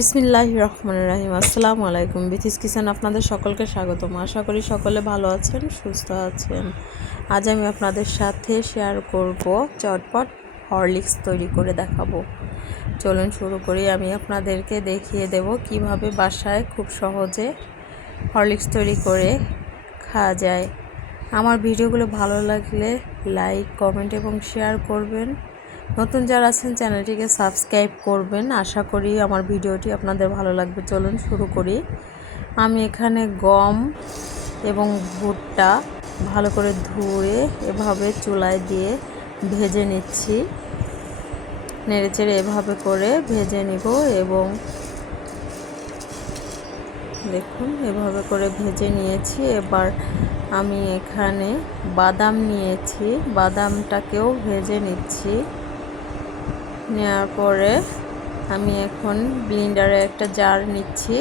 বিসমিল্লাহির রহমানির রহিম। আসসালামু আলাইকুম। বিথিস কিচেন আপনাদের সকলকে স্বাগতম। আশা করি সকলে ভালো আছেন, সুস্থ আছেন। আজ আমি আপনাদের সাথে শেয়ার করব চটপট হরলিক্স তৈরি করে দেখাবো। চলুন শুরু করি। আমি আপনাদেরকে দেখিয়ে দেব কিভাবে বাসায় খুব সহজে হরলিক্স তৈরি করে খাওয়া যায়। আমার ভিডিওগুলো ভালো লাগলে লাইক, কমেন্ট এবং শেয়ার করবেন। নতুন যারা আছেন চ্যানেলটিকে সাবস্ক্রাইব করবেন। আশা করি আমার ভিডিওটি আপনাদের ভালো লাগবে। চলুন শুরু করি। আমি এখানে গম এবং ভুট্টা ভালো করে ধুয়ে এভাবে চুলায় দিয়ে ভেজে নিচ্ছি। নেড়েচেড়ে এভাবে করে ভেজে নিব এবং দেখুন এভাবে করে ভেজে নিয়েছি। এবার আমি এখানে বাদাম নিয়েছি, বাদামটাকেও ভেজে নিচ্ছি। নেওয়ার পরে আমি এখন ব্লেন্ডারে একটা জার নিচ্ছি।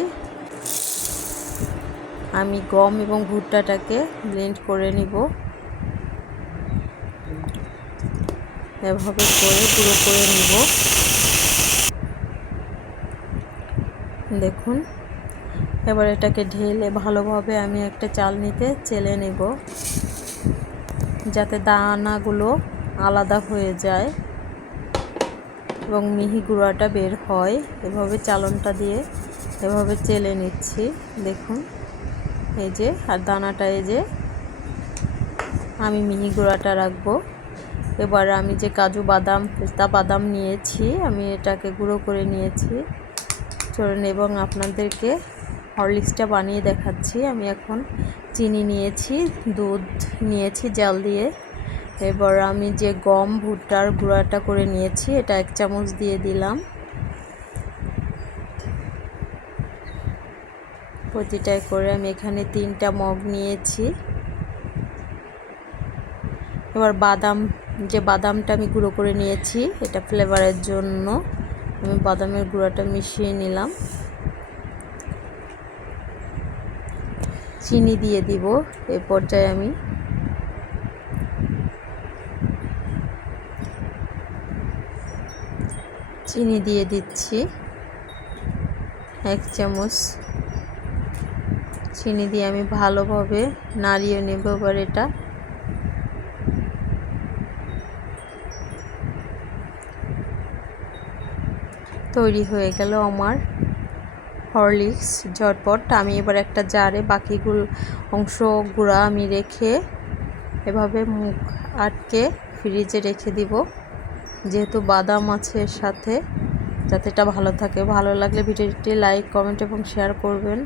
আমি গম এবং ভুট্টাটাকে ব্লেন্ড করে নিব। এভাবে করে গুঁড়ো করে নিব। দেখুন এবার এটাকে ঢেলে ভালোভাবে আমি একটা চালনিতে চেলে নেব, যাতে দানাগুলো আলাদা হয়ে যায় এবং মিহি গুঁড়াটা বের হয়। এভাবে চালনটা দিয়ে এভাবে চেলে নিচ্ছি। দেখুন এই যে, আর দানাটা এই যে আমি মিহি গুঁড়াটা রাখবো। এবার আমি যে কাজু বাদাম, পেস্তা বাদাম নিয়েছি, আমি এটাকে গুঁড়ো করে নিয়েছি। চলুন এবং আপনাদেরকে হরলিক্সটা বানিয়ে দেখাচ্ছি। আমি এখন চিনি নিয়েছি, দুধ নিয়েছি জাল দিয়ে। এবার আমি যে গম ভুট্টার গুঁড়াটা করে নিয়েছি এটা 1 চামচ দিয়ে দিলাম। প্রতিটায় করে আমি এখানে 3টা মগ নিয়েছি। এবার বাদামটা আমি গুঁড়ো করে নিয়েছি, এটা ফ্লেভারের জন্য আমি বাদামের গুঁড়াটা মিশিয়ে নিলাম। চিনি দিয়ে দিব এই পর্যায়ে। আমি চিনি দিয়ে দিচ্ছি 1 চামচ। চিনি দিয়ে আমি ভালোভাবে নাড়িয়ে নেব। এবার এটা তৈরি হয়ে গেল আমার হরলিক্স ঝটপট। আমি এবার একটা জারে বাকিগুলো অংশ গুঁড়া আমি রেখে এভাবে মুখ আটকে ফ্রিজে রেখে দিব, যেহেতু বাদাম আছে এর সাথে, যাতে এটা ভালো থাকে। ভালো লাগলে ভিডিওটি লাইক, কমেন্ট এবং শেয়ার করবেন।